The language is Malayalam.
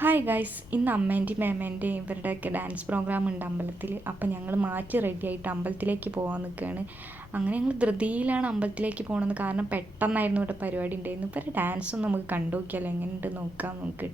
ഹായ് ഗൈസ്, ഇന്ന് അമ്മേൻ്റെയും മേമേൻ്റെയും ഇവരുടെയൊക്കെ ഡാൻസ് പ്രോഗ്രാം ഉണ്ട് അമ്പലത്തിൽ. അപ്പം ഞങ്ങൾ മാറ്റി റെഡിയായിട്ട് അമ്പലത്തിലേക്ക് പോകാൻ നിൽക്കുകയാണ്. അങ്ങനെ ഞങ്ങൾ ധൃതിയിലാണ് അമ്പലത്തിലേക്ക് പോകുന്നത്. കാരണം പെട്ടെന്നായിരുന്നു ഇവിടെ പരിപാടി ഉണ്ടായിരുന്നു. ഇവരുടെ ഡാൻസൊന്നും നമുക്ക് കണ്ടു നോക്കിയാലോ, എങ്ങനെയുണ്ട് നോക്കാം നമുക്ക്.